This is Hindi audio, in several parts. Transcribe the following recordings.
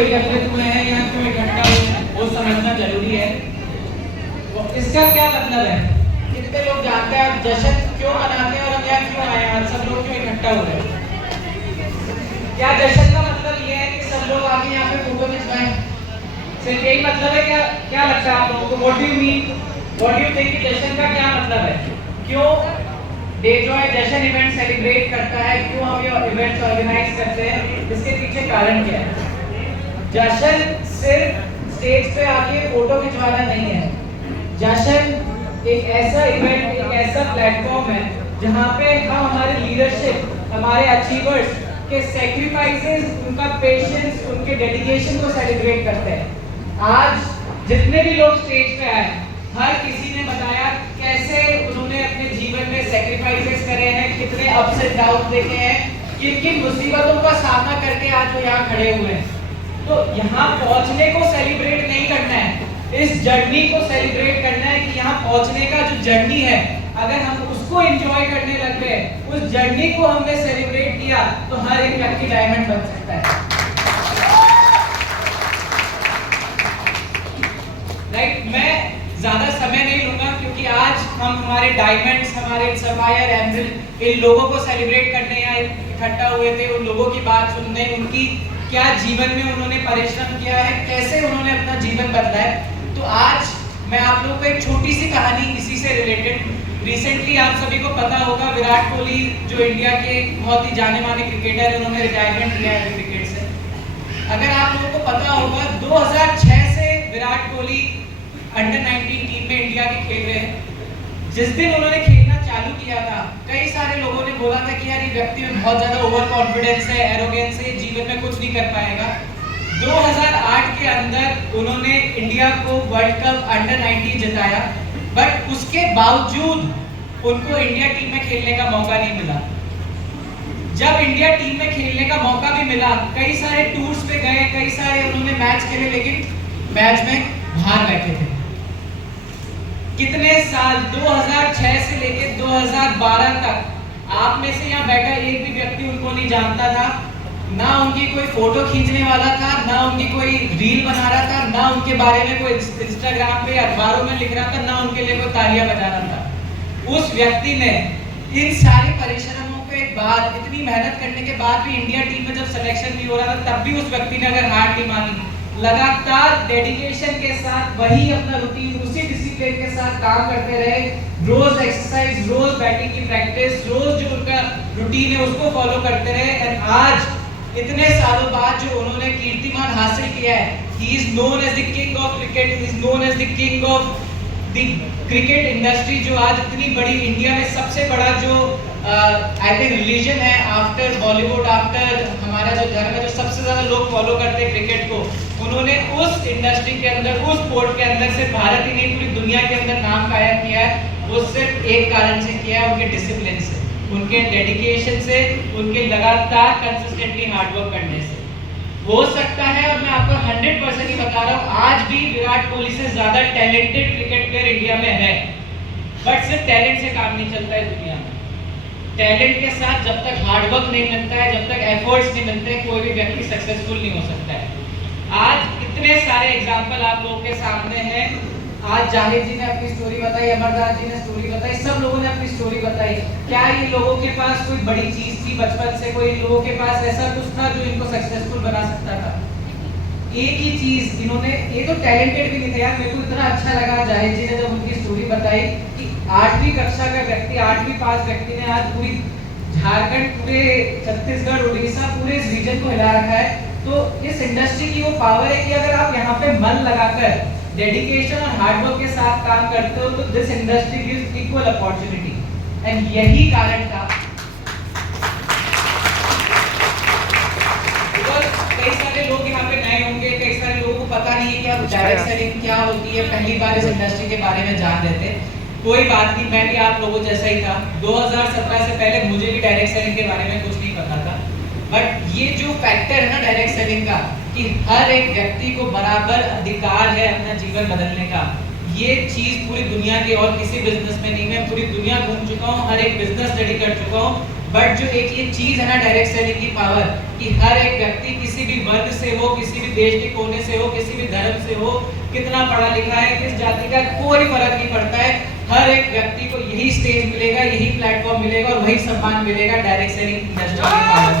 एकत्रित हुए हैं या क्यों इकट्ठा हुए हैं वो समझना जरूरी है। तो इसका क्या मतलब है? कितने लोग जानते हैं आप जश्न क्यों मनाते हैं और हम यहाँ क्यों आए हैं, हम सब लोग क्यों इकट्ठा हुए हैं? क्या जश्न का मतलब ये है कि सब लोग आके यहाँ पे फोटो खिंचवाएं? सिर्फ यही मतलब है क्या? क्या लगता है आप लोगों को? What do you mean, what do you think कि जश्न का क्या मतलब है? क्यों डे जो है जश्न इवेंट सेलिब्रेट करता है, क्यों हम ये इवेंट्स ऑर्गेनाइज करते हैं, इसके पीछे कारण क्या है? जश्न सिर्फ स्टेज पे आके फोटो खिंचवाना नहीं है। जश्न एक ऐसा इवेंट, एक ऐसा प्लेटफॉर्म है जहाँ पे हम हमारे लीडरशिप, हमारे अचीवर्स के सैक्रिफाइसेस, उनका पेशेंस, उनके डेडिकेशन को सेलिब्रेट करते हैं। आज जितने भी लोग स्टेज पे आए, हर किसी ने बताया कैसे उन्होंने अपने जीवन में सैक्रिफाइसेस करे हैं, कितने अप्स एंड डाउन देखे हैं, किन किन मुसीबतों का सामना करके आज वो यहाँ खड़े हुए हैं। तो यहाँ पहुँचने को सेलिब्रेट नहीं करना है, इस जर्नी को सेलिब्रेट करना है कि यहाँ पहुँचने का जो जर्नी है, अगर हम उसको एंजॉय करने लग गए, उस जर्नी को हमने सेलिब्रेट किया, तो हर एक व्यक्ति डायमंड बन सकता है। राइट, मैं ज्यादा समय नहीं लूंगा क्योंकि आज हम हमारे डायमंड्स, हमारे सफायर, एमरिल, इन लोगों को सेलिब्रेट करने यहाँ इकट्ठा हुए थे, उन लोगों की बात सुनने, उनकी क्या जीवन में उन्होंने परिश्रम किया है, कैसे उन्होंने अपना जीवन बदला है। तो आज मैं आप लोगों को एक छोटी सी कहानी इसी से रिलेटेड, रिसेंटली आप सभी को पता होगा विराट कोहली जो इंडिया के बहुत ही जाने माने क्रिकेटर हैं, उन्होंने रिटायरमेंट लिया है क्रिकेट से। अगर आप लोगों को पता होगा 2006 से विराट कोहली अंडर 19 टीम में इंडिया के खेल रहे हैं। जिस दिन उन्होंने खेलना चालू किया था, कई सारे लोगों ने बोला था कि यार ये व्यक्ति में बहुत ज्यादा ओवर कॉन्फिडेंस है, एरोगेंस है, जीवन में कुछ नहीं कर पाएगा। 2008 के अंदर उन्होंने इंडिया को वर्ल्ड कप अंडर 19 जिताया, बट उसके बावजूद उनको इंडिया टीम में खेलने का मौका नहीं मिला। जब इंडिया टीम में खेलने का मौका भी मिला, कई सारे टूर्स पे गए, कई सारे उन्होंने मैच खेले, लेकिन मैच में बाहर बैठे थे। कितने साल, 2006 से लेकर 2012 तक आप में से यहाँ बैठा एक भी व्यक्ति उनको नहीं जानता था, ना उनकी कोई फोटो खींचने वाला था, ना उनकी कोई रील बना रहा था, ना उनके बारे में कोई इंस्टाग्राम पे अखबारों में लिख रहा था, ना उनके लिए कोई तालियां बजा रहा था। उस व्यक्ति ने इन सारे परिश्रमों के बाद, इतनी मेहनत करने के बाद भी इंडिया टीम में जब सिलेक्शन नहीं हो रहा था, तब भी उस व्यक्ति ने अगर हार नहीं मानी, लगातार डेडिकेशन के साथ वही अपना रूटीन, उसी डिसिप्लिन के साथ काम करते रहे, रोज एक्सरसाइज, रोज बैटिंग की प्रैक्टिस, रोज जो उनका रूटीन है उसको फॉलो करते रहे। एंड आज इतने सालों बाद जो उन्होंने कीर्तिमान हासिल किया है, he is known as the king of cricket, he is known as the king of the cricket industry, जो आज इतनी बड़ी इंडिया में सबसे बड़ा जो आई थिंक रिलीजन है आफ्टर बॉलीवुड, आफ्टर हमारा जो धर्म है, जो सबसे ज्यादा लोग फॉलो करते हैं क्रिकेट को, उन्होंने उस इंडस्ट्री के अंदर, उस स्पोर्ट के अंदर सिर्फ भारत ही नहीं पूरी दुनिया के अंदर नाम कायम किया है। वो सिर्फ एक कारण से किया है, उनके डिसिप्लिन से, उनके डेडिकेशन से, उनके लगातार कंसिस्टेंटली हार्डवर्क करने से। हो सकता है, और मैं आपको 100% ही बता रहा हूँ, आज भी विराट कोहली से ज्यादा टैलेंटेड क्रिकेट प्लेयर इंडिया में है, बट सिर्फ टैलेंट से काम नहीं चलता है दुनिया में। टैलेंट के साथ जब तक हार्डवर्क नहीं मिलता है, जब तक एफर्ट्स नहीं मिलते हैं, कोई भी व्यक्ति सक्सेसफुल नहीं हो सकता है। आज इतने सारे एग्जाम्पल आप लोगों के सामने हैं। आज जाहिर जी ने अपनी स्टोरी बताई, अमरदास जी ने स्टोरी बताई, सब लोगों ने अपनी स्टोरी बताई। क्या ये लोगों के पास कोई बड़ी चीज थी बचपन से? कोई लोगों के पास ऐसा कुछ था जो इनको सक्सेसफुल बना सकता था? एक ही चीज इन्होंने, ये तो टैलेंटेड भी नहीं थे यार। मेरे को इतना अच्छा लगा जाहिर जी ने जब उनकी स्टोरी बताई कि 8वीं कक्षा का व्यक्ति, 8वीं पास व्यक्ति ने आज पूरी झारखंड, पूरे छत्तीसगढ़, उड़ीसा, पूरे इस रीजन को हिला रखा है। तो इस इंडस्ट्री की वो पावर है कि अगर आप यहाँ पे मन लगाकर डेडिकेशन और हार्डवर्क के साथ काम करते हो, तो this industry gives equal opportunity. And यही कारण था, कई सारे लोग यहाँ पे नए होंगे, कई सारे लोगों को पता नहीं है कि अब डायरेक्ट सेलिंग क्या होती है, पहली बार इस इंडस्ट्री के बारे में जान रहे थे। कोई बात नहीं, मैं भी आप लोगों जैसा ही था। 2017 से पहले मुझे भी डायरेक्ट सेलिंग के बारे में कुछ नहीं पता था, बट ये जो फैक्टर है ना डायरेक्ट सेलिंग का, कि हर एक व्यक्ति को बराबर अधिकार है अपना जीवन बदलने का, ये चीज पूरी दुनिया के और किसी बिजनेस में नहीं। मैं पूरी दुनिया घूम चुका हूँ, हर एक बिजनेस स्टडी कर चुका हूँ, बट जो एक ये चीज है ना डायरेक्ट सेलिंग की पावर, कि हर एक व्यक्ति किसी भी वर्ग से हो, किसी भी देश के कोने से हो, किसी भी धर्म से हो, कितना पढ़ा लिखा है, किस जाति का, कोई फर्क नहीं पड़ता है। हर एक व्यक्ति को यही स्टेज मिलेगा, यही प्लेटफॉर्म मिलेगा और वही सम्मान मिलेगा डायरेक्ट सेलिंग इंडस्ट्री की power.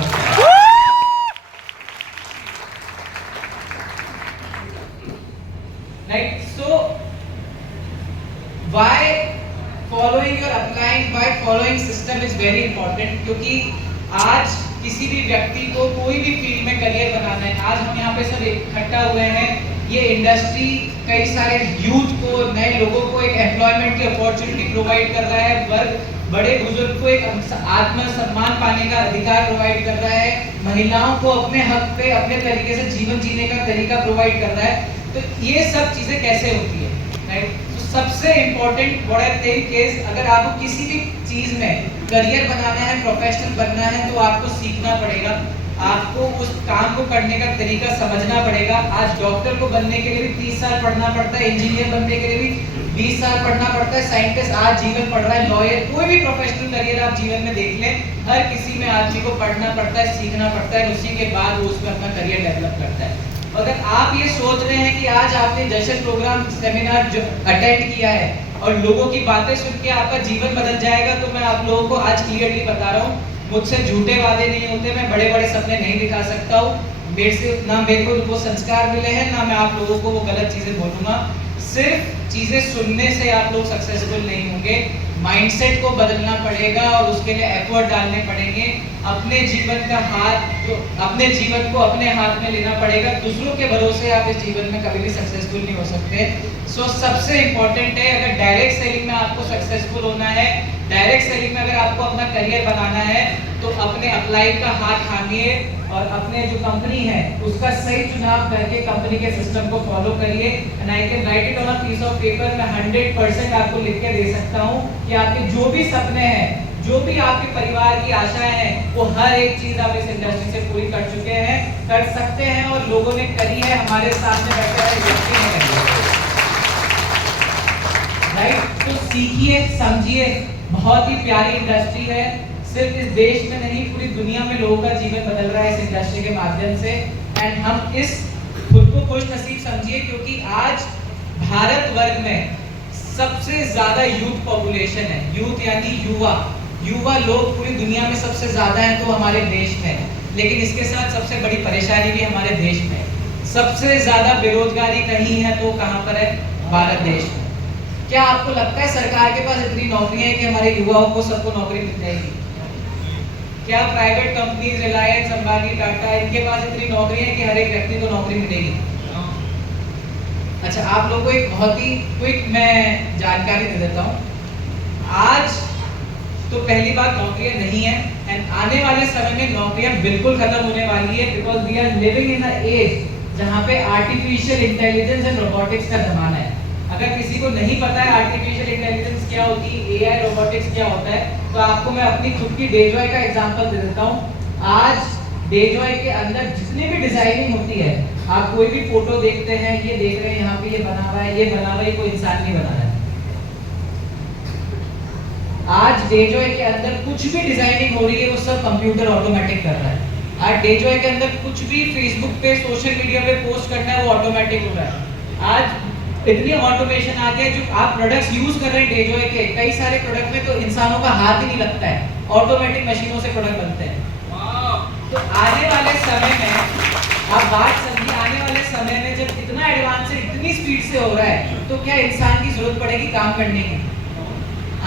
Right, so why following और applying by following system is very important, क्योंकि आज किसी भी व्यक्ति को कोई भी फील्ड में करियर बनाना है, आज हम यहाँ पे सब इकट्ठा हुए हैं, ये इंडस्ट्री कई सारे यूथ को, नए लोगों को एक एम्प्लॉयमेंट की अपॉर्चुनिटी प्रोवाइड कर रहा है, वर्ग बड़े बुजुर्ग को एक आत्मसम्मान पाने का अधिकार प्रोवाइड कर रहा है, महिलाओं को अपने हक पे अपने तरीके से जीवन जीने का तरीका प्रोवाइड कर रहा है। तो ये सब चीजें कैसे होती है, राइट? सबसे important what I think is, अगर आपको किसी भी चीज में करियर बनाना है, प्रोफेशनल बनना है, तो आपको सीखना पड़ेगा, आपको उस काम को करने का तरीका समझना पड़ेगा। आज डॉक्टर को बनने के लिए भी 30 साल पढ़ना पड़ता है, इंजीनियर बनने के लिए भी 20 साल पढ़ना पड़ता है, साइंटिस्ट आज जीवन पढ़ रहा है, लॉयर, कोई भी प्रोफेशनल करियर आप जीवन में देख लें, हर किसी में आदमी को पढ़ना पड़ता है, सीखना पड़ता है, उसी के बाद वो उसमें अपना करियर डेवलप करता है। अगर आप ये सोच रहे हैं कि आज आपने जश्न प्रोग्राम सेमिनार जो अटेंड किया है और लोगों की बातें सुन के आपका जीवन बदल जाएगा, तो मैं आप लोगों को आज क्लियरली बता रहा हूँ, मुझसे झूठे वादे नहीं होते, मैं बड़े बड़े सपने नहीं दिखा सकता हूँ, मेरे से ना मेरे को वो संस्कार मिले हैं, ना मैं आप लोगों को वो गलत चीजें बोलूंगा। सिर्फ चीजें सुनने से आप लोग सक्सेसफुल नहीं होंगे, माइंडसेट को बदलना पड़ेगा और उसके लिए एफर्ट डालने पड़ेंगे, अपने जीवन का हाथ जो अपने जीवन को अपने हाथ में लेना पड़ेगा, दूसरों के भरोसे आप इस जीवन में कभी भी सक्सेसफुल नहीं हो सकते। सो सबसे इंपॉर्टेंट है, अगर डायरेक्ट सेलिंग में आपको सक्सेसफुल होना है, डायरेक्ट सेलिंग में अगर आपको अपना करियर बनाना है, तो अपने अपलाइड का हाथ थामिए और अपने जो कंपनी है उसका सही चुनाव करके कंपनी के सिस्टम को फॉलो करिए। And I can write it on a piece of paper, मैं 100% आपको लिख के दे सकता हूँ कि आपके जो भी सपने हैं, जो भी आपके परिवार की आशाएं हैं, वो हर एक चीज आप इस इंडस्ट्री से पूरी कर चुके हैं, कर सकते हैं और लोगों ने करी है, हमारे सामने बैठे हुए व्यक्ति ने करी है, राइट? तो सीखिए, समझिए, बहुत ही प्यारी इंडस्ट्री है, सिर्फ इस देश में नहीं पूरी दुनिया में लोगों का जीवन बदल रहा है इस इंडस्ट्री के माध्यम से। एंड हम इस खुद को खुश नसीब समझिए, क्योंकि आज भारत वर्ग में सबसे ज्यादा यूथ पॉपुलेशन है, यूथ यानी युवा लोग पूरी दुनिया में सबसे ज्यादा हैं तो हमारे देश में, लेकिन इसके साथ सबसे बड़ी परेशानी भी हमारे देश में, सबसे ज्यादा बेरोजगारी कहीं है तो कहां पर है? भारत देश में। क्या आपको लगता है सरकार के पास इतनी नौकरियां हैं कि हमारे युवाओं को सबको नौकरी मिल जाएगी? क्या प्राइवेट कंपनीज रिलायंस, अंबानी, टाटा, इनके पास इतनी नौकरी है कि हर एक व्यक्ति को नौकरी मिलेगी? अच्छा, आप लोगों को एक बहुत ही क्विक मैं जानकारी दे देता हूँ। आज तो पहली बात नौकरियां नहीं है, एंड आने वाले समय में नौकरियां बिल्कुल खत्म होने वाली है, because we are living in a age जहाँ पे आर्टिफिशियल इंटेलिजेंस एंड रोबोटिक्स का जमाना है। अगर किसी को नहीं पता है आर्टिफिशियल इंटेलिजेंस क्या होती है, एआई रोबोटिक्स क्या होता है, तो आपको मैं अपनी खुद की डेजॉय का एग्जांपल दे देता हूँ। आज डेजॉय के अंदर जितनी भी डिजाइनिंग होती है, आप कोई भी फोटो देखते हैं, ये देख रहे हैं यहाँ पे ये बना हुआ है, ये बना हुआ है, कोई इंसान नहीं बना रहा है। आज डेजॉय के अंदर कुछ भी डिजाइनिंग हो रही है, वो सब कंप्यूटर ऑटोमेटिक कर रहा है। आज डेजॉय के अंदर कुछ भी फेसबुक पे, सोशल मीडिया पे पोस्ट करना है, वो ऑटोमेटिक हो रहा है। आज इतनी ऑटोमेशन आ गया है, जो आप प्रोडक्ट्स यूज कर रहे हैं डेजॉय के, कई सारे प्रोडक्ट में तो इंसानों का हाथ ही नहीं लगता है, ऑटोमेटिक मशीनों से प्रोडक्ट बनते हैं। तो आने वाले समय में आप बात समझिए, आने वाले समय में जब इतना एडवांस है, इतनी स्पीड से हो रहा है, तो क्या इंसान की जरूरत पड़ेगी काम करने की?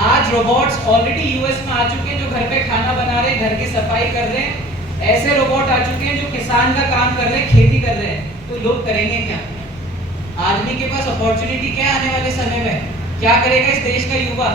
आज रोबोट्स ऑलरेडी यूएस में आ चुके हैं, जो घर पे खाना बना रहे हैं, घर की सफाई कर रहे हैं। ऐसे रोबोट आ चुके हैं जो किसान का काम कर रहे हैं, खेती कर रहे हैं। तो लोग करेंगे क्या? आदमी के पास अपॉर्चुनिटी क्या है आने वाले समय में? क्या करेगा इस देश का युवा?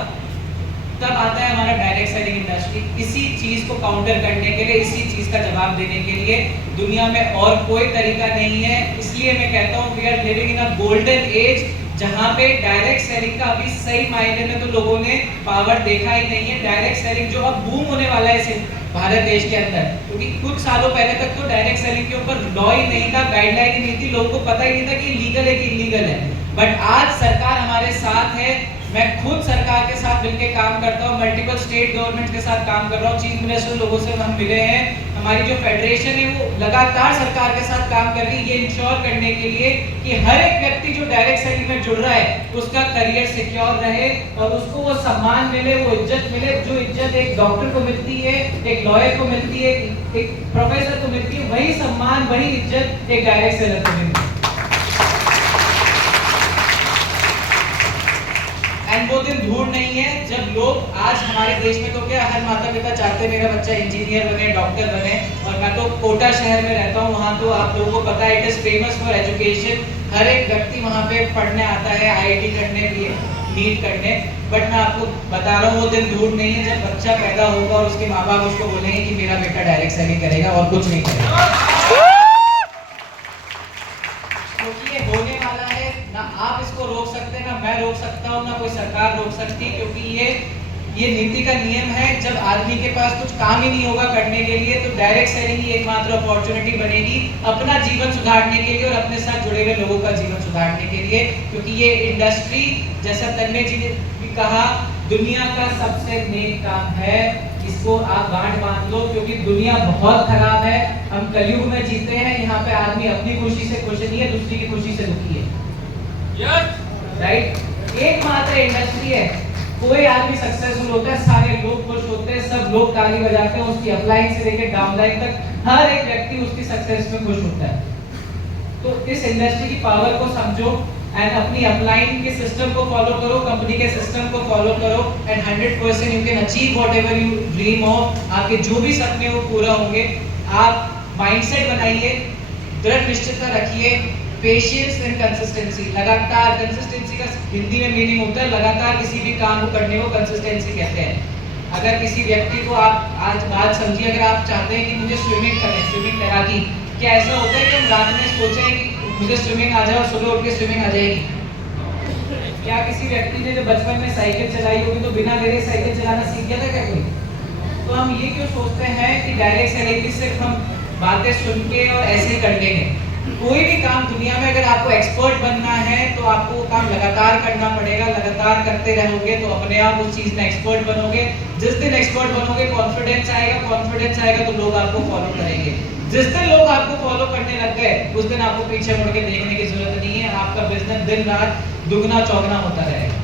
तब आता है हमारा डायरेक्ट सेलिंग इंडस्ट्री, इसी चीज को काउंटर करने के लिए, इसी चीज का जवाब देने के लिए। दुनिया में और कोई तरीका नहीं है, इसलिए मैं कहता हूँ we are living in a golden age, जहाँ पे डायरेक्ट सेलिंग का अभी सही मायने में तो लोगों ने पावर देखा ही नहीं है। डायरेक्ट सेलिंग जो अब बूम होने वाला है इस भारत देश के अंदर, क्योंकि कुछ सालों पहले तक तो डायरेक्ट सेलिंग के ऊपर लॉ ही नहीं था, गाइडलाइन ही नहीं थी, लोगों को पता ही नहीं था कि लीगल है कि इलीगल है। बट आज सरकार हमारे साथ है, मैं खुद सरकार के साथ मिलकर काम करता हूँ, मल्टीपल स्टेट गवर्नमेंट के साथ काम कर रहा हूँ, चीफ मिनिस्टर लोगों से हम मिले हैं। हमारी जो फेडरेशन है वो लगातार सरकार के साथ काम कर रही है ये इंश्योर करने के लिए कि हर एक व्यक्ति जो डायरेक्ट सेलिंग में जुड़ रहा है उसका करियर सिक्योर रहे और उसको वो सम्मान मिले, वो इज्जत मिले, जो इज्जत एक डॉक्टर को मिलती है, एक लॉयर को मिलती है, एक प्रोफेसर को मिलती है, वही सम्मान, वही इज्जत एक डायरेक्ट सेलर को मिलती है। एंड वो दिन दूर नहीं है जब लोग आज हमारे देश में तो क्या हर माता पिता चाहते हैं मेरा बच्चा इंजीनियर बने, डॉक्टर बने, और मैं तो कोटा शहर में रहता हूँ, वहाँ तो आप लोगों को पता है it is famous for education. हर एक व्यक्ति वहाँ पे पढ़ने आता है, आईआईटी करने के लिए, नीट करने। बट मैं आपको बता रहा हूँ वो दिन दूर नहीं है जब बच्चा पैदा होगा और उसके माँ बाप उसको बोलेंगे कि मेरा बेटा डायरेक्ट सेलिंग करेगा और कुछ नहीं करेगा, क्योंकि ये होने वाला है। ना आप इसको रोक सकते हैं, ना मैं रोक सकता हूँ, ना कोई सरकार रोक सकती, क्योंकि ये नीति का नियम है। जब आदमी के पास कुछ काम ही नहीं होगा करने के लिए तो डायरेक्ट सेलिंग ही एकमात्र अपॉर्चुनिटी बनेगी अपना जीवन सुधारने के लिए और अपने साथ जुड़े हुए लोगों का जीवन सुधारने के लिए। क्योंकि ये इंडस्ट्री, जैसा तन्मय जी ने भी कहा, दुनिया का सबसे नेक काम है। इसको आप गांठ बांध लो, क्योंकि दुनिया बहुत खराब है। हम कलयुग में जीते हैं, यहाँ पे आदमी अपनी खुशी से खुश नहीं है, दूसरी की खुशी से दुखी है। राइट? एकमात्र इंडस्ट्री है, कोई आदमी सक्सेसफुल होता है, सारे लोग खुश होते हैं, सब लोग ताली बजाते हैं, उसकी अपलाइन से लेकर डाउनलाइन तक हर एक व्यक्ति उसकी सक्सेस में खुश होता है। तो इस इंडस्ट्री की पावर को समझो एंड अपनी अपलाइन के सिस्टम को फॉलो करो, कंपनी के सिस्टम को फॉलो करो and 100% you can achieve whatever you dream of. आपके जो भी सपने वो पूरा होंगे। आप माइंडसेट बनाइए, दृढ़ निश्चयता रखिए, पेशेंस एंड कंसिस्टेंसी। लगातार, कंसिस्टेंसी का हिंदी में मीनिंग होता है लगातार किसी भी काम को करने को कंसिस्टेंसी कहते हैं। अगर किसी व्यक्ति को आप आज बात समझिए, अगर आप चाहते हैं कि मुझे स्विमिंग करें, स्विमिंग तैराकी, क्या ऐसा होता है कि हम रात में सोचें कि मुझे स्विमिंग आ जाए और सुबह उठ के स्विमिंग आ जाएगी? क्या किसी व्यक्ति ने जो बचपन में साइकिल चलाई होगी तो बिना गिरे साइकिल चलाना सीख गया था क्या कोई? तो हम ये क्यों सोचते हैं कि डायरेक्ट सेलिंग सिर्फ हम बातें सुन के और ऐसे कर लेंगे? कोई भी काम दुनिया में अगर आपको एक्सपर्ट बनना है तो आपको वो काम लगातार करना पड़ेगा। लगातार करते रहोगे तो अपने आप उस चीज में एक्सपर्ट बनोगे। जिस दिन एक्सपर्ट बनोगे कॉन्फिडेंस आएगा, कॉन्फिडेंस आएगा तो लोग आपको फॉलो करेंगे। जिस दिन लोग आपको फॉलो करने लग गए उस दिन आपको पीछे मुड़ के देखने की जरूरत नहीं है। आपका बिजनेस दिन रात दुगना चौगना होता रहेगा।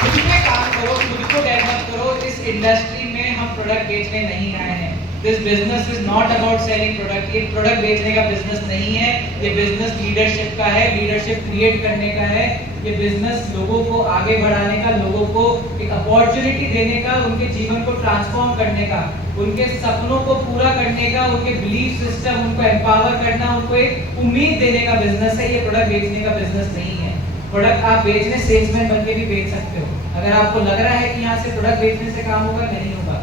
खुद पे काम करो, खुद को डेवलप करो। इस इंडस्ट्री में हम प्रोडक्ट बेचने नहीं आए हैं। This business is not about selling product. ये प्रोडक्ट बेचने का बिजनेस नहीं है, ये बिजनेस लीडरशिप का है, लीडरशिप क्रिएट करने का है। ये बिजनेस लोगों को आगे बढ़ाने का, लोगों को एक अपॉर्चुनिटी देने का, उनके जीवन को ट्रांसफॉर्म करने का, उनके सपनों को पूरा करने का, उनके बिलीफ सिस्टम, उनको एम्पावर करना, उनको एक उम्मीद देने का बिजनेस है। ये प्रोडक्ट बेचने का बिजनेस नहीं है। प्रोडक्ट आप बेचने सेल्समैन बन के भी बेच सकते हो। अगर आपको लग रहा है कि यहाँ से प्रोडक्ट बेचने से काम होगा, नहीं होगा।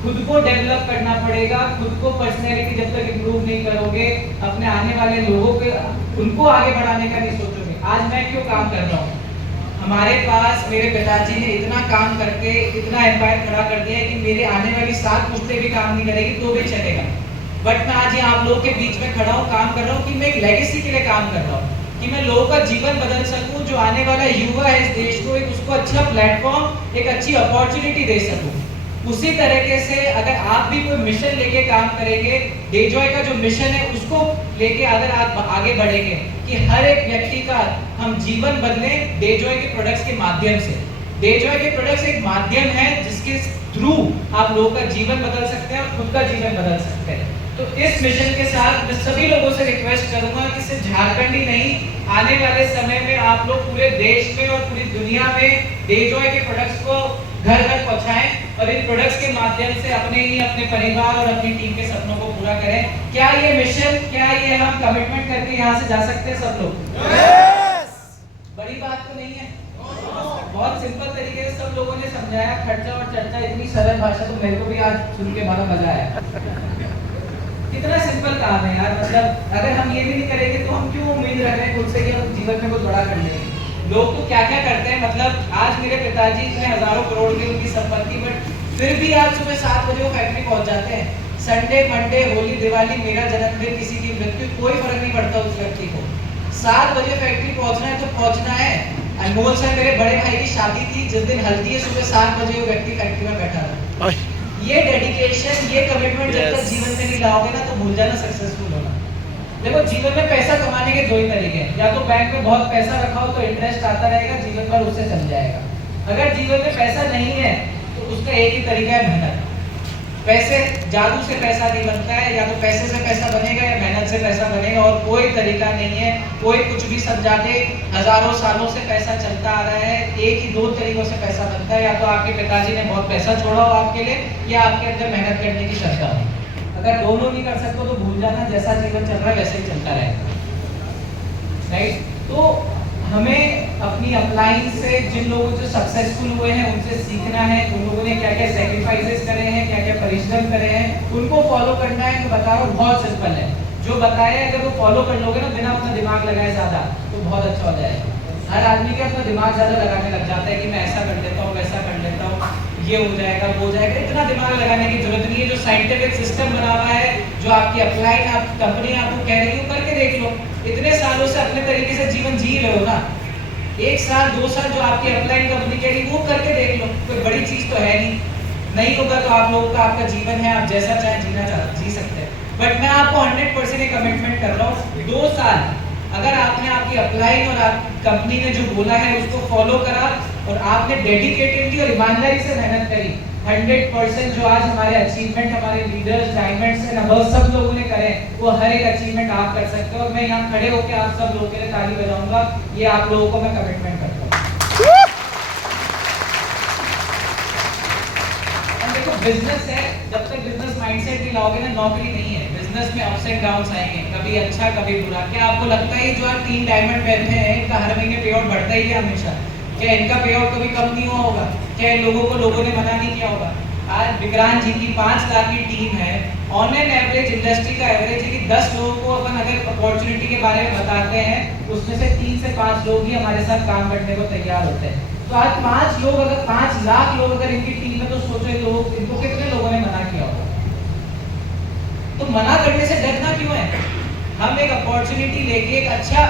खुद को डेवलप करना पड़ेगा। खुद को पर्सनैलिटी जब तक इंप्रूव नहीं करोगे, अपने आने वाले लोगों के उनको आगे बढ़ाने का नहीं सोचोगे। आज मैं क्यों काम कर रहा हूँ? हमारे पास मेरे पिताजी ने इतना काम करके इतना एम्पायर खड़ा कर दिया है कि मेरे आने वाली 7 पुश्तें भी काम नहीं करेगी तो भी चलेगा। बट मैं आज यहाँ आप लोगों के बीच में खड़ा हूँ, काम कर रहा हूँ कि मैं एक लेगेसी के लिए काम कर रहा हूँ, कि मैं लोगों का जीवन बदल सकूं। जो आने वाला युवा है इस देश को, एक उसको अच्छा प्लेटफॉर्म, एक अच्छी अपॉर्चुनिटी दे सकूं। उसी तरीके से अगर आप भी कोई मिशन लेके काम करेंगे, डेजॉय का जो मिशन है उसको लेके अगर आप आगे बढ़ेंगे कि हर एक व्यक्ति का हम जीवन बदले डेजॉय के प्रोडक्ट्स के माध्यम से। डेजॉय के प्रोडक्ट्स एक माध्यम है जिसके थ्रू आप लोगों का जीवन बदल सकते हैं और खुद का जीवन बदल सकते हैं। तो इस मिशन के साथ मैं सभी लोगों से रिक्वेस्ट करूंगा कि सिर्फ झारखंड ही नहीं, आने वाले समय में आप लोग पूरे देश में और पूरी दुनिया में डेजॉय के प्रोडक्ट्स को घर घर पहुंचाएं और इन प्रोडक्ट्स के माध्यम से अपने ही, अपने परिवार और अपनी टीम के सपनों को पूरा करें। क्या ये मिशन, क्या ये हम कमिटमेंट करके यहाँ से जा सकते हैं सब लोग? बड़ी बात तो नहीं है। बहुत सिंपल तरीके से सब लोगों ने समझाया, खर्चा और चर्चा, इतनी सरल भाषा तो मेरे को भी आज सुन के बड़ा मजा आया। कितना सिंपल काम है यार। मतलब अगर हम ये भी नहीं करेंगे तो हम क्यों उम्मीद रख रहे हैं खुद से कि हम जीवन में कुछ बड़ा कर लेंगे? लोग तो क्या क्या करते हैं। मतलब आज मेरे पिताजी इतने हजारों करोड़ की उनकी संपत्ति, बट फिर भी आज सुबह 7 बजे वो फैक्ट्री पहुंच जाते हैं। संडे, मंडे, होली, दिवाली, मेरा जन्मदिन, किसी की मृत्यु, कोई फर्क नहीं पड़ता उस व्यक्ति को। 7 बजे फैक्ट्री पहुंचना है तो पहुंचना है। अनमोल सर मेरे बड़े भाई की शादी थी, जिस दिन हल्दी है सुबह 7 बजे वो व्यक्ति फैक्ट्री में बैठा था। ये डेडिकेशन, ये कमिटमेंट जब तक जीवन में नहीं लाओगे ना तो भूल जाना सक्सेसफुल होना। देखो जीवन में पैसा कमाने के दो ही तरीके हैं, या तो बैंक में बहुत पैसा रखा हो तो इंटरेस्ट आता रहेगा, जीवन भर उससे चल जाएगा। अगर जीवन में पैसा नहीं है तो उसका एक ही तरीका है मेहनत। पैसे जादू से पैसा नहीं बनता है, या तो पैसे से पैसा बनेगा या मेहनत से पैसा बनेगा, और कोई तरीका नहीं है। कोई कुछ भी समझा दे, हजारों सालों से पैसा चलता आ रहा है, एक ही दो तरीकों से पैसा बनता है, या तो आपके पिताजी ने बहुत पैसा छोड़ा हो आपके लिए, या आपके अंदर मेहनत करने की श्रद्धा हो। अगर दोनों नहीं कर सकते तो भूल जाना, जैसा जीवन चल रहा है वैसे ही चलता रहेगा, राइट। तो हमें अपनी अपलाइन से जिन लोगों जो सक्सेसफुल हुए हैं उनसे सीखना है, उन लोगों ने क्या क्या सैक्रिफाइसेस करे हैं, क्या क्या परिश्रम करे हैं, उनको फॉलो करना है। मैं बता रहा हूँ बहुत सिंपल है, जो बताया अगर वो फॉलो कर लोगे ना बिना अपना दिमाग लगाए ज्यादा, तो बहुत अच्छा हो जाएगा। हर आदमी का अपना दिमाग ज्यादा लगाने लग जाता है कि मैं ऐसा कर लेता हूँ, वैसा कर लेता हूँ, ये हो जाएगा, वो हो जाएगा। इतना दिमाग लगाने की जरूरत नहीं है। जो साइंटिफिक सिस्टम बना हुआ है, जो आपकी अपलाइन आप कंपनी आपको कह रही है, करके देख लो। इतने सालों से अपने तरीके से जीवन जी रहे हो ना, 1 साल 2 साल जो आपकी अपलाइन कंपनी कह रही है वो करके देख लो, कोई बड़ी चीज तो है नहीं होगा तो आप लोगों का आपका जीवन है, आप जैसा चाहे जी सकते हैं। बट मैं आपको 100% एक कमिटमेंट कर रहा हूँ, 2 साल अगर आपने आपकी अपलाइन और आपकी कंपनी ने जो बोला है उसको फॉलो करा और आपने डेडिकेटेडली और ईमानदारी से मेहनत करी, 100% जो आज हमारे अचीवमेंट, हमारे लीडर्स, डायमंड्स एंड अबव सब लोगों ने करे, वो हर एक अचीवमेंट आप कर सकते हो। और मैं यहाँ खड़े होकर आप सब लोगों के लिए ताली बजाऊंगा, ये आप लोगों को मैं कमिटमेंट करता हूँ। देखो बिजनेस है, जब तक बिजनेस माइंडसेट नहीं लाओगे ना, नौकरी नहीं है। बिजनेस में अप्स एंड डाउन्स आएंगे, कभी अच्छा कभी बुरा। क्या आपको लगता है जो आप 3 डायमंड पहनते हैं इनका हर महीने पे आउट बढ़ता ही है हमेशा? क्या इनका पे आउट कभी कम नहीं हुआ होगा? क्या इन लोगों ने मना नहीं किया होगा? आज विक्रांत जी की 5 लाख की टीम है। ऑन एन एवरेज इंडस्ट्री का एवरेज है कि 10 लोगों को अपन अगर अपॉर्चुनिटी के बारे में बताते हैं, उसमें से 3 से 5 लोग ही हमारे साथ काम करने को तैयार होते हैं। तो आज 5 लोग, अगर 5 लाख लोग अगर इनकी टीम में, तो सोचो इनको कितने लोगों ने मना किया होगा? तो मना करने से डरना क्यों है? हम एक अपॉर्चुनिटी लेके एक अच्छा,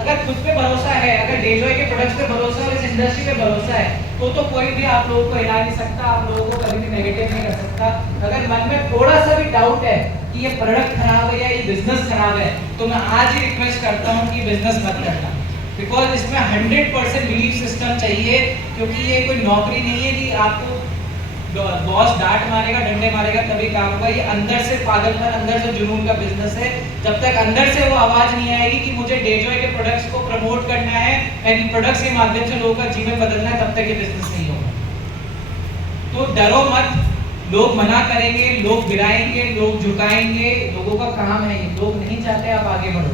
अगर खुद पे भरोसा है, अगर डेजॉय के प्रोडक्ट्स पे भरोसा है, इस इंडस्ट्री पे भरोसा है, तो कोई भी आप लोगों को हिला नहीं सकता, आप लोगों को कभी भी नेगेटिव नहीं कर सकता। अगर मन में थोड़ा सा भी डाउट है कि ये प्रोडक्ट खराब है या ये बिजनेस खराब है, तो मैं आज ही रिक्वेस्ट करता हूँ कि बिजनेस मत करना, बिकॉज इसमें 100% बिलीफ सिस्टम चाहिए। क्योंकि ये कोई नौकरी नहीं है कि आपको बॉस डांट मारेगा, डंडे मारेगा तभी काम होगा। ये अंदर से पागलपन, अंदर से जुनून का बिजनेस है। जब तक अंदर से वो आवाज नहीं आएगी कि मुझे डेजॉय के प्रोडक्ट्स को प्रमोट करना है एंड इन प्रोडक्ट्स के माध्यम से लोगों का जीवन बदलना है, तब तक ये बिजनेस नहीं होगा। तो डरो मत, लोग मना करेंगे, लोग गिराएंगे, लोग झुकाएंगे, लोगों का काम है ये। लोग नहीं चाहते आप आगे बढ़ो,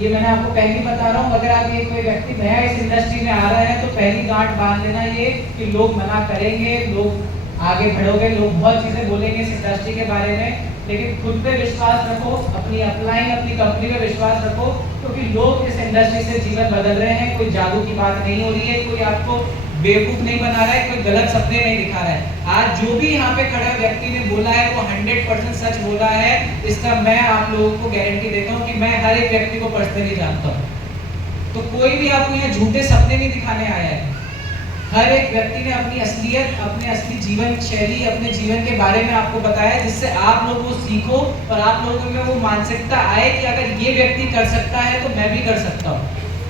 ये मैंने आपको पहले बता रहा हूँ। अगर आप ये कोई व्यक्ति नया इस इंडस्ट्री में आ रहा है तो पहली गांठ बांध लेना ये कि लोग मना करेंगे, लोग आगे बढ़ोगे, लोग बहुत चीजें बोलेंगे इस इंडस्ट्री के बारे में, लेकिन खुद पे विश्वास रखो, अपनी अपलाइन, अपनी कंपनी पे विश्वास रखो, क्योंकि लोग इस इंडस्ट्री से जीवन बदल रहे हैं। कोई जादू की बात नहीं हो रही है, कोई आपको बेवकूफ नहीं बना रहा है, कोई गलत सपने नहीं दिखा रहा है। आज जो भी यहाँ पे खड़ा व्यक्ति ने बोला है वो 100% सच बोला है। इसका मैं आप लोगों को गारंटी देता हूँ कि मैं हर एक व्यक्ति को पर्सनली जानता हूँ। तो कोई भी आपको यहाँ झूठे सपने नहीं दिखाने आया है। हर एक व्यक्ति ने अपनी असलियत, अपने असली जीवन शैली, अपने जीवन के बारे में आपको बताया, जिससे आप लोग वो सीखो और आप लोगों में वो मानसिकता आए कि अगर ये व्यक्ति कर सकता है तो मैं भी कर सकता हूँ।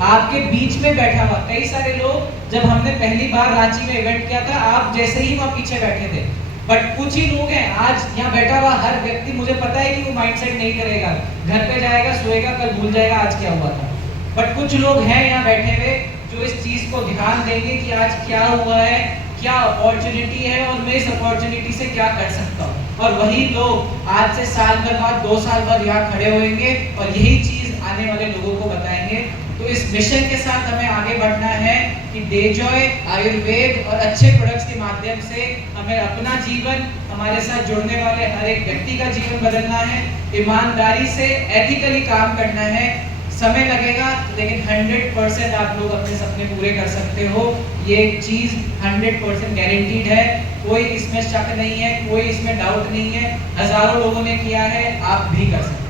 आपके बीच में बैठा हुआ कई सारे लोग, जब हमने पहली बार रांची में इवेंट किया था, आप जैसे ही वहाँ पीछे बैठे थे, बट कुछ ही लोग हैं। आज यहाँ बैठा हुआ हर व्यक्ति, मुझे पता है कि वो माइंडसेट नहीं करेगा, घर पे जाएगा, सोएगा, कल भूल जाएगा आज क्या हुआ था। बट कुछ लोग हैं यहाँ बैठे हुए जो इस चीज को ध्यान देंगे कि आज क्या हुआ है, क्या अपॉर्चुनिटी है और मैं इस अपॉर्चुनिटी से क्या कर सकता हूँ। और वही लोग आज से साल भर बाद, 2 साल बाद यहाँ खड़े होंगे और यही चीज आने वाले लोगों को बताएंगे। तो इस मिशन के साथ हमें आगे बढ़ना है कि डेजॉय, आयुर्वेद और अच्छे प्रोडक्ट्स के माध्यम से हमें अपना जीवन, हमारे साथ जुड़ने वाले हर एक व्यक्ति का जीवन बदलना है। ईमानदारी से एथिकली काम करना है। समय लगेगा लेकिन 100% आप लोग अपने सपने पूरे कर सकते हो। ये चीज 100% गारंटीड है, कोई इसमें शक नहीं है, कोई इसमें डाउट नहीं है। हजारों लोगों ने किया है, आप भी कर सकते हो।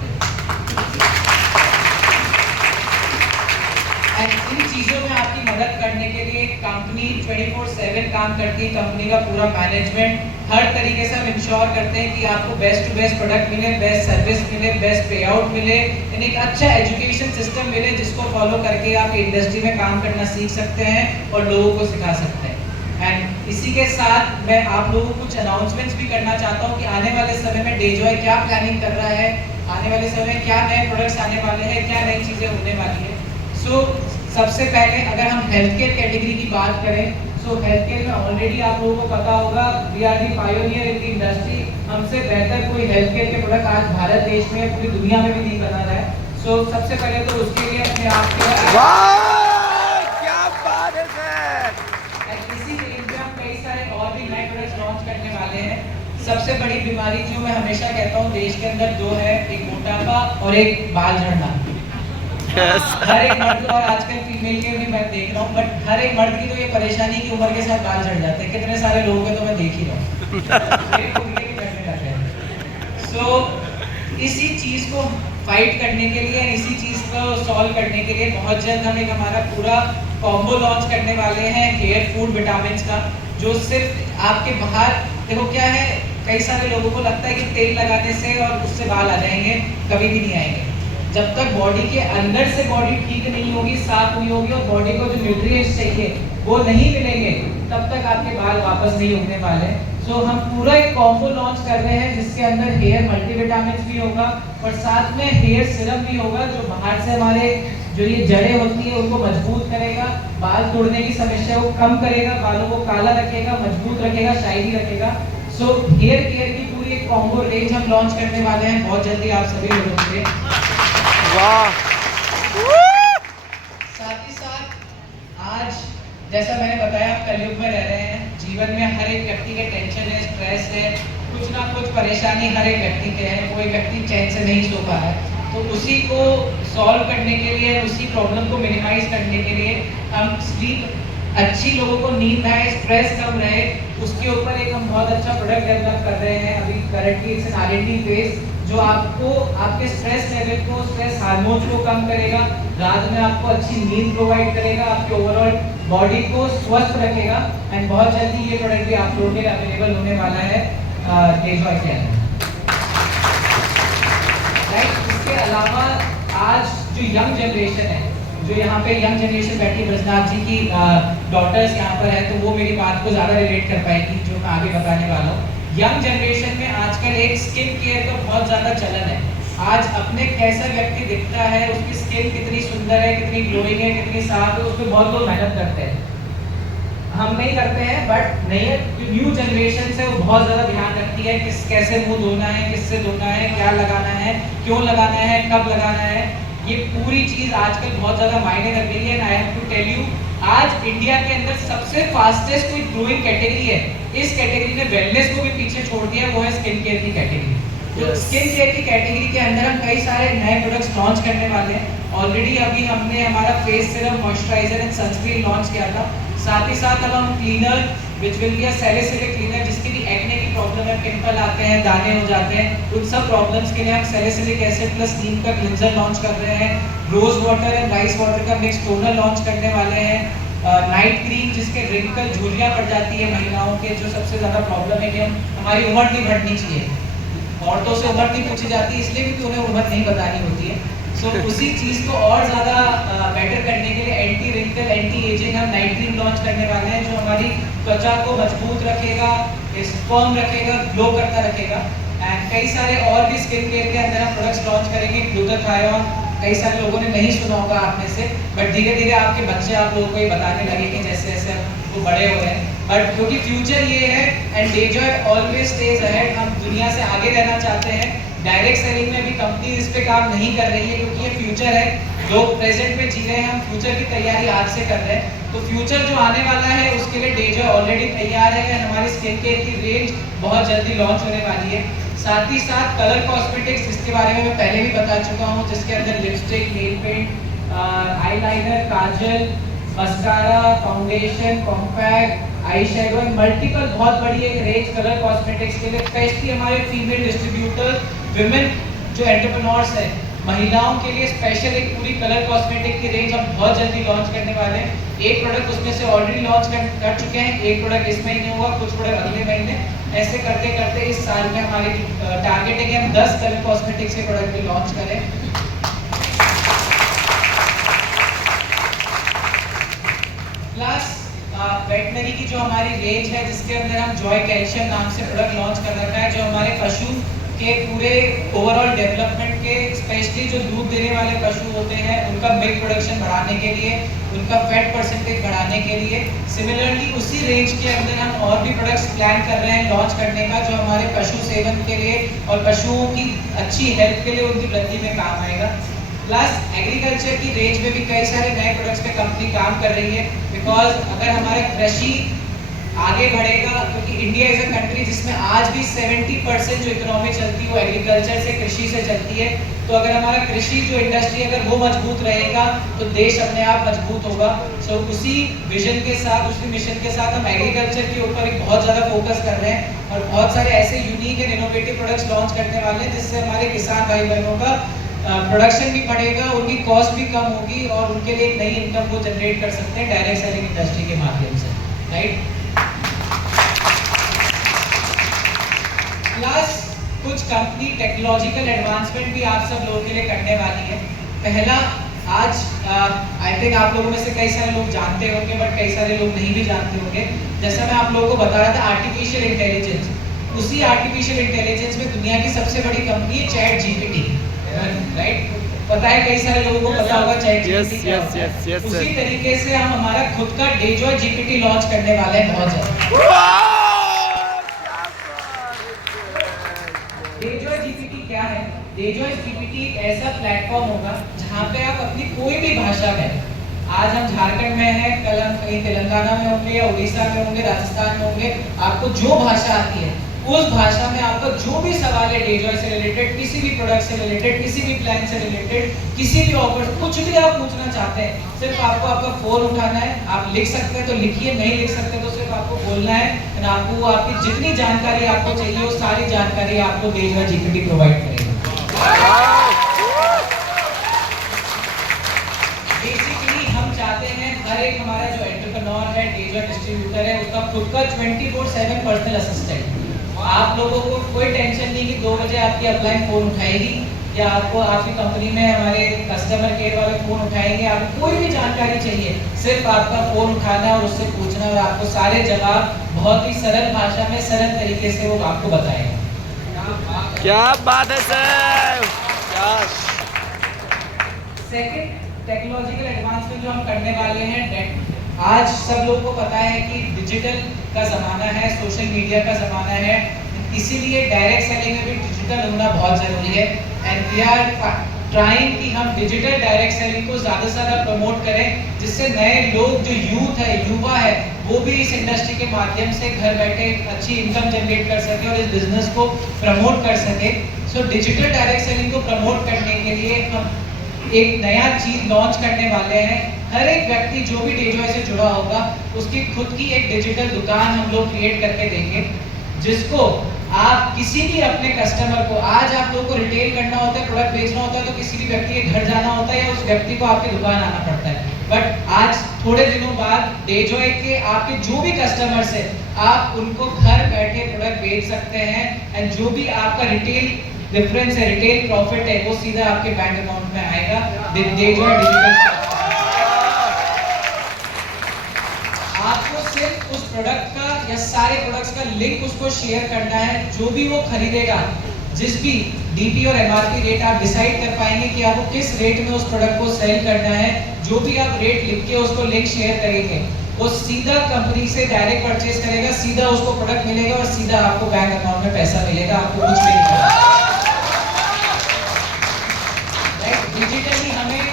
एंड इन चीज़ों में आपकी मदद करने के लिए कंपनी 24/7 काम करती है। कंपनी का पूरा मैनेजमेंट हर तरीके से हम इंश्योर करते हैं कि आपको बेस्ट टू बेस्ट प्रोडक्ट मिले, बेस्ट सर्विस मिले, बेस्ट पे आउट मिले, यानी एक अच्छा एजुकेशन सिस्टम मिले जिसको फॉलो करके आप इंडस्ट्री में काम करना सीख सकते हैं और लोगों को सिखा सकते हैं। एंड इसी के साथ मैं आप लोगों को कुछ अनाउंसमेंट्स भी करना चाहता हूँ कि आने वाले समय में डेजॉय क्या प्लानिंग कर रहा है, आने वाले समय में क्या नए प्रोडक्ट्स आने वाले हैं, क्या नई चीज़ें होने वाली है। सो सबसे पहले अगर हम हेल्थ केयर कैटेगरी की बात करें, सो हेल्थ केयर में ऑलरेडी आप लोगों को पता होगा we are the pioneer in the industry. हमसे बेहतर कोई हेल्थ केयर के प्रोडक्ट आज भारत देश में, पूरी दुनिया में भी नहीं बना रहा है। सो सबसे पहले तो उसके लिए अपने आप के क्या बात है सर। इसी रेंज में हम कई सारे और भी नए प्रोडक्ट्स लॉन्च करने वाले हैं। सबसे बड़ी बीमारी जो मैं हमेशा कहता हूँ देश के अंदर दो है, एक मोटापा और एक बाल झड़ना। हर एक मर्द और आजकल फीमेल के भी मैं देख रहा हूँ, बट हर एक मर्द की तो ये परेशानी की उम्र के साथ बाल झड़ जाते हैं। कितने सारे लोगों के तो मैं देख ही रहा हूँ। सो इसी चीज़ को फाइट करने के लिए, इसी चीज़ को सॉल्व करने के लिए बहुत जल्द हम एक हमारा पूरा कॉम्बो लॉन्च करने वाले हैं हेयर फूड विटामिन का, जो सिर्फ आपके बाहर देखो क्या है, कई सारे लोगों को लगता है कि तेल लगाने से और उससे बाल आ जाएंगे, कभी भी नहीं आएंगे। जब तक बॉडी के अंदर से बॉडी ठीक नहीं होगी, साफ नहीं होगी और बॉडी को जो न्यूट्रिएंट्स चाहिए वो नहीं मिलेंगे, तब तक आपके बाल वापस नहीं उगने वाले। सो हम पूरा एक कॉम्बो लॉन्च कर रहे हैं जिसके अंदर हेयर मल्टीविटामिन भी होगा और साथ में हेयर सिरम भी होगा, जो बाहर से हमारे जो ये जड़ें होती है उनको मजबूत करेगा, बाल तोड़ने की समस्या को कम करेगा, बालों को काला रखेगा, मजबूत रखेगा, शाइनी रखेगा। सो हेयर केयर की पूरी एक कॉम्बो रेंज हम लॉन्च करने वाले हैं बहुत जल्दी आप सभी लोगों के। साथ ही साथ आज जैसा मैंने बताया आप कलयुग में रह रहे हैं, जीवन में हर एक व्यक्ति के टेंशन है, स्ट्रेस है, कुछ ना कुछ परेशानी हर एक व्यक्ति के है, कोई व्यक्ति चैन से नहीं सो पा रहा है। तो उसी को सॉल्व करने के लिए, उसी प्रॉब्लम को मिनिमाइज करने के लिए हम स्लीप अच्छी, लोगों को नींद आए, स्ट्रेस कम रहे, उसके ऊपर एक हम बहुत अच्छा प्रोडक्ट डेवलप कर रहे हैं अभी currently it's an R&D phase, जो आपको आपके स्ट्रेस लेवल को, स्ट्रेस हार्मोन्स को कम करेगा, रात में आपको अच्छी नींद प्रोवाइड करेगा, आपके ओवरऑल बॉडी को स्वस्थ रखेगा। एंड बहुत जल्दी ये प्रोडक्ट भी आप लोगों के लिए अवेलेबल होने वाला है डेजॉय के अंदर। इसके अलावा आज जो यंग जनरेशन है, जो यहाँ पे यंग जनरेशन बैठी है, ब्रजनाथ जी की डॉटर्स यहाँ पर है, तो वो मेरी बात को ज़्यादा रिलेट कर पाएगी जो मैं आगे बताने वाला हूँ। यंग जनरेशन में आजकल एक स्किन केयर का बहुत ज़्यादा चलन है। आज अपने कैसा व्यक्ति दिखता है, उसकी स्किन कितनी सुंदर है, कितनी ग्लोइंग है, कितनी साफ है, उस पर बहुत लोग मेहनत करते हैं। हम नहीं करते हैं, बट नहीं है जो न्यू जनरेशन है वो बहुत ज़्यादा ध्यान रखती है किस कैसे मुंह धोना है, किससे धोना है, क्या लगाना है, क्यों लगाना है, कब लगाना है। ये पूरी चीज़ आजकल बहुत ज़्यादा मायने रख रही है। I have to tell you, आज इंडिया के अंदर सबसे फास्टेस्ट कोई ग्रोइंग कैटेगरी है, इस कैटेगरी ने वेलनेस को भी पीछे छोड़ दिया, वो है स्किन केयर की कैटेगरी। जो स्किन केयर की कैटेगरी के अंदर हम कई सारे नए प्रोडक्ट्स लॉन्च करने वाले हैं। ऑलरेडी अभी हमने हमारा face serum, moisturiser and sunscreen launch किया था। साथ ही साथ अब हम cleaner which will be a salicylic cleaner, जिसकी भी एक्ने की प्रॉब्लम है, पिंपल आते हैं, दाने हो जाते हैं, उन सब प्रॉब्लम्स के लिए हम सैलिसिलिक एसिड प्लस नीम का क्लींजर लॉन्च कर रहे हैं। Rose water and rice water का मिक्स टोनर लॉन्च करने वाले हैं। नाइट क्रीम, जिसके रिंकल, झुर्रियाँ पड़ जाती है महिलाओं के, जो सबसे ज़्यादा प्रॉब्लम है कि हमारी उम्र नहीं बढ़नी चाहिए, औरतों से उम्र नहीं पूछी जाती इसलिए क्योंकि उन्हें उम्र नहीं बतानी होती है। सो उसी चीज़ को और ज़्यादा बेटर करने के लिए एंटी रिंकल, एंटी एजिंग हम नाइट क्रीम लॉन्च करने वाले हैं, जो हमारी त्वचा को मजबूत रखेगा, फर्म रखेगा, ग्लो करता रखेगा। एंड कई सारे और भी स्किन केयर के अंदर हम प्रोडक्ट्स लॉन्च करेंगे। ग्लूटाथायोन, कई सारे लोगों ने नहीं सुना होगा आप में से, बट धीरे धीरे आपके बच्चे आप लोगों को ये बताने लगेंगे जैसे जैसे वो बड़े हो रहे हैं। बट क्योंकि फ्यूचर ये है and Dejoy always stage ahead, हम दुनिया से आगे रहना चाहते हैं। डायरेक्ट सेलिंग में भी कंपनी इस पे काम नहीं कर रही है क्योंकि ये फ्यूचर है, लोग प्रेजेंट में जी रहे हैं, हम फ्यूचर की तैयारी आज से कर रहे हैं। तो फ्यूचर जो आने वाला है उसके लिए डेजॉय ऑलरेडी तैयार है। हमारी स्किन केयर की रेंज बहुत जल्दी लॉन्च होने वाली है। साथ ही साथ कलर कॉस्मेटिक्स, जिसके बारे में मैं पहले भी बता चुका हूँ, जिसके अंदर lipstick, nail paint, eyeliner, kajal, mascara, foundation, compact, eye shadow, multiple बहुत बड़ी एक रेंज कलर कॉस्मेटिक्स के लिए, स्पेशली हमारे फीमेल डिस्ट्रीब्यूटर, विमेन जो एंटरप्रेन्योर्स हैं, महिलाओं के लिए स्पेशल एक पूरी कलर कॉस्मेटिक की रेंज हम बहुत जल्दी लॉन्च करने वाले हैं। एक प्रोडक्ट उसमें से ऑलरेडी लॉन्च कर चुके हैं, एक प्रोडक्ट इस महीने होगा, कुछ प्रोडक्ट अगले महीने। ऐसे करते करते इस साल में हमारी टारगेट है कि हम 10 कलर कॉस्मेटिक्स के प्रोडक्ट भी लॉन्च करें। प्लस वेटनरी की जो हमारी रेंज है, जिसके अंदर हम जॉय कैल्शियम नाम से प्रोडक्ट लॉन्च कर रखा है, जो हमारे पशु के पूरे ओवरऑल डेवलपमेंट के, स्पेशली जो दूध देने वाले पशु होते हैं उनका मिल्क प्रोडक्शन बढ़ाने के लिए, उनका फैट परसेंटेज बढ़ाने के लिए। सिमिलरली उसी रेंज के अंदर हम और भी प्रोडक्ट्स प्लान कर रहे हैं लॉन्च करने का, जो हमारे पशु सेवन के लिए और पशुओं की अच्छी हेल्थ के लिए, उनकी वृद्धि में काम आएगा। प्लस एग्रीकल्चर की रेंज में भी कई सारे नए प्रोडक्ट्स पे कंपनी काम कर रही है, बिकॉज अगर हमारे कृषि आगे बढ़ेगा, क्योंकि इंडिया इज अ कंट्री जिसमें आज भी 70% जो इकोनॉमी चलती है वो एग्रीकल्चर से, कृषि से चलती है। तो अगर हमारा कृषि जो इंडस्ट्री अगर वो मजबूत रहेगा तो देश अपने आप मजबूत होगा। सो उसी विजन के साथ, उसी मिशन के साथ हम एग्रीकल्चर के ऊपर एक बहुत ज़्यादा फोकस कर रहे हैं और बहुत सारे ऐसे unique and innovative products launch करने वाले हैं, जिससे हमारे किसान भाई बहनों का प्रोडक्शन भी बढ़ेगा, उनकी कॉस्ट भी कम होगी और उनके लिए एक नई इनकम वो जनरेट कर सकते हैं डायरेक्ट सेलिंग इंडस्ट्री के माध्यम से, राइट। प्लस कुछ कंपनी टेक्नोलॉजिकल एडवांसमेंट भी आप सब लोगों के लिए करने वाली है। पहला, आज आई थिंक आप लोगों में से कई सारे लोग जानते होंगे, बट कई सारे लोग नहीं भी जानते होंगे। जैसा मैं आप लोगों को बता रहा था आर्टिफिशियल इंटेलिजेंस, उसी आर्टिफिशियल इंटेलिजेंस में दुनिया की सबसे बड़ी कंपनी है चैट जीपीटी, राइट। पता है कई सारे लोगों को पता होगा चैट जीपीटी क्या होता है। उसी तरीके से हम हमारा खुद का डेजॉय जीपीटी लॉन्च करने वाले हैं बहुत जल्द। डेजॉय जीपीटी क्या है? डेजॉय जीपीटी एक ऐसा प्लेटफॉर्म होगा जहाँ पे आप अपनी कोई भी भाषा में, आज हम झारखंड में हैं, कल हम कहीं तेलंगाना में होंगे या उड़ीसा में होंगे, राजस्थान में होंगे, आपको जो भाषा आती है उस भाषा में आपका जो भी सवाल है डेजॉय से रिलेटेड, किसी भी प्रोडक्ट से रिलेटेड, किसी भी प्लान से रिलेटेड, किसी भी ऑफर, कुछ भी आप पूछना चाहते हैं, सिर्फ आपको आपका फोन उठाना है। आप लिख सकते हैं तो लिखिए, नहीं लिख सकते तो सिर्फ आपको बोलना है, और आपको आपकी जितनी जानकारी आपको चाहिए वो सारी जानकारी आपको डेजॉय जीपीटी प्रोवाइड करेगा। बेसिकली हम चाहते हैं हर एक हमारा जो एंटरप्रेन्योर है, डेजॉय डिस्ट्रीब्यूटर है, उसका खुद का 24/7 पर्सनल असिस्टेंट। आप लोगों को कोई टेंशन नहीं कि 2 बजे आपकी अपलाइन फोन उठाएगी या आपको आपकी कंपनी में हमारे कस्टमर केयर वाले फोन उठाएंगे। आपको कोई भी जानकारी चाहिए, सिर्फ आपका फोन उठाना और उससे पूछना और आपको सारे जवाब बहुत ही सरल भाषा में, सरल तरीके से वो आपको बताएगा। क्या बात है सर, क्या। सेकंड, टेक्नोलॉजिकल एडवांसमेंट जो हम करने वाले हैं, आज सब लोगों को पता है कि डिजिटल का ज़माना है, सोशल मीडिया का ज़माना है, इसीलिए डायरेक्ट सेलिंग में भी डिजिटल होना बहुत ज़रूरी है। एंड वी आर ट्राइंग कि हम डिजिटल डायरेक्ट सेलिंग को ज़्यादा से ज़्यादा प्रमोट करें, जिससे नए लोग, जो यूथ है, युवा है, वो भी इस इंडस्ट्री के माध्यम से घर बैठे अच्छी इनकम जनरेट कर सके और इस बिजनेस को प्रमोट कर सके। सो डिजिटल डायरेक्ट सेलिंग को प्रमोट करने के लिए हम एक नया चीज लॉन्च करने वाले हैं। हर एक व्यक्ति जो भी डेजॉय से जुड़ा होगा, उसकी खुद की एक डिजिटल दुकान हम लोग क्रिएट करके देंगे, जिसको आप किसी भी अपने कस्टमर को, आज आप लोगों को रिटेल करना होता है, प्रोडक्ट बेचना होता है तो किसी भी व्यक्ति के घर जाना होता है या उस व्यक्ति को आपकी दुकान आना पड़ता है। बट आज थोड़े दिनों बाद डेजॉय के आपके जो भी कस्टमर्स है, आप उनको घर बैठे प्रोडक्ट बेच सकते हैं एंड जो भी आपका रिटेल डिफरेंस है, रिटेल प्रॉफिट है, वो सीधा आपके बैंक अकाउंट में आएगा। डेजॉय डिजिटल, आपको सिर्फ उस प्रोडक्ट का या सारे प्रोडक्ट्स का लिंक उसको शेयर करना है। जो भी वो खरीदेगा, जिस भी डीपी और एमआरपी रेट आप डिसाइड कर पाएंगे कि आपको किस रेट में उस प्रोडक्ट को सेल करना है, जो भी आप रेट लिख के उसको लिंक शेयर करेंगे, वो सीधा कंपनी से डायरेक्ट परचेज करेगा, सीधा उसको प्रोडक्ट मिलेगा और सीधा आपको बैंक अकाउंट में पैसा मिलेगा, आपको कुछ भी नहीं करना। डिजिटली हमें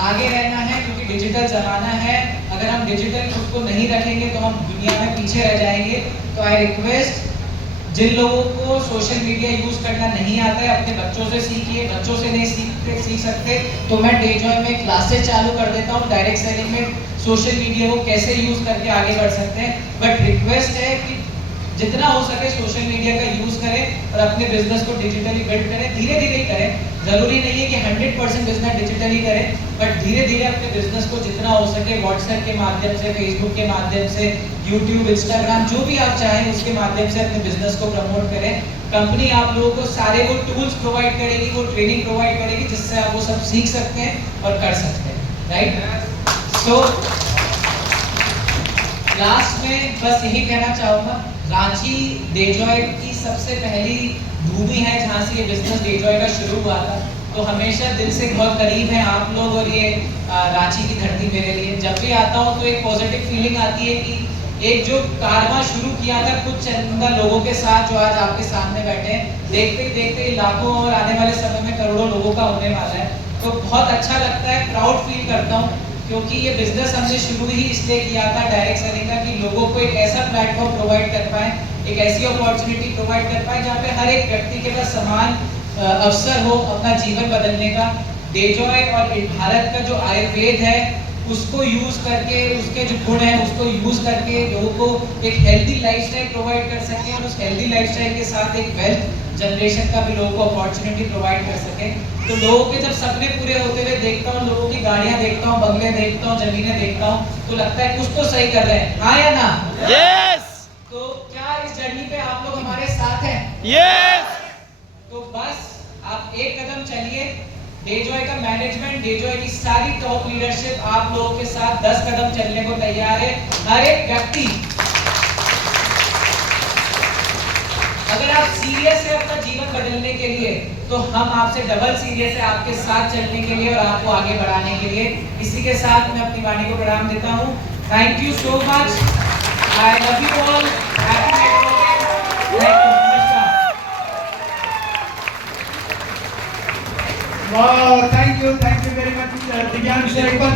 आगे रहना है क्योंकि डिजिटल ज़माना है। अगर हम डिजिटल खुद को नहीं रखेंगे तो हम दुनिया में पीछे रह जाएंगे। तो आई रिक्वेस्ट, जिन लोगों को सोशल मीडिया यूज़ करना नहीं आता है, अपने बच्चों से सीखिए। बच्चों से नहीं सीख सकते तो मैं डेजॉय में क्लासेस चालू कर देता हूँ डायरेक्ट सेलिंग में, सोशल मीडिया को कैसे यूज़ करके आगे बढ़ सकते हैं। बट रिक्वेस्ट है कि जितना हो सके सोशल मीडिया का यूज करें और अपने बिजनेस को डिजिटली बिल्ड करें। धीरे धीरे ही करें, जरूरी नहीं है कि 100% बिजनेस डिजिटली करें, बट धीरे धीरे अपने बिजनेस को जितना हो सके व्हाट्सएप के माध्यम से, फेसबुक के माध्यम से, यूट्यूब, इंस्टाग्राम, जो भी आप चाहें उसके माध्यम से अपने बिजनेस को प्रमोट करें। कंपनी आप लोगों को सारे वो टूल्स प्रोवाइड करेगी, वो ट्रेनिंग प्रोवाइड करेगी जिससे आप वो सब सीख सकते हैं और कर सकते हैं, राइट। सो लास्ट में बस यही कहना चाहूँगा, रांची डेजॉय की सबसे पहली भूमि है जहाँ से ये बिजनेस डेजॉय का शुरू हुआ था। तो हमेशा दिल से बहुत करीब है आप लोग और ये रांची की धरती मेरे लिए। जब भी आता हूँ तो एक पॉजिटिव फीलिंग आती है कि एक जो कारवां शुरू किया था कुछ चंदा लोगों के साथ, जो आज आपके सामने बैठे हैं, देखते ही देखते लाखों और आने वाले समय में करोड़ों लोगों का होने वाला है। तो बहुत अच्छा लगता है, प्राउड फील करता हूँ, क्योंकि ये बिजनेस हमने शुरू ही इसलिए किया था डायरेक्ट सेलिंग का, कि लोगों को एक ऐसा प्लेटफॉर्म प्रोवाइड कर पाए, एक ऐसी अपॉर्चुनिटी प्रोवाइड कर पाए जहाँ पे हर एक व्यक्ति के पास समान अवसर हो अपना जीवन बदलने का। डेजॉय और भारत का जो आयुर्वेद है उसको यूज करके, उसके जो गुण है उसको यूज करके लोगों को एक हेल्दी लाइफस्टाइल प्रोवाइड कर सके और उस हेल्दी लाइफस्टाइल के साथ एक वेल्थ जनरेशन का भी लोगों को अपॉर्चुनिटी प्रोवाइड कर सके। तो लोगों के जब सपने पूरे होते हुए देखता हूँ, लोगों की गाड़ियाँ देखता हूँ, बंगले देखता हूँ, जमीनें देखता हूँ, तो लगता है कुछ तो सही कर रहे हैं, हाँ या ना? यस तो क्या इस जर्नी पे आप लोग हमारे साथ हैं? यस तो बस आप एक कदम चलिए। डेजॉय का मैनेजमेंट, डेजॉय की सारी टॉप लीडरशिप आप लोगों के साथ 10 कदम चलने को तैयार है। हर एक व्यक्ति, अगर आप सीरियस है अपना जीवन बदलने के लिए, तो हम आपसे डबल सीरियस है आपके साथ चलने के लिए और आपको आगे बढ़ाने के लिए। इसी के साथ मैं अपनी वाणी को प्रणाम देता हूँ। Thank you so much, I love you all, happy networking, thank you, नमस्कार। Wow, thank you very much, Divyansh. एक बार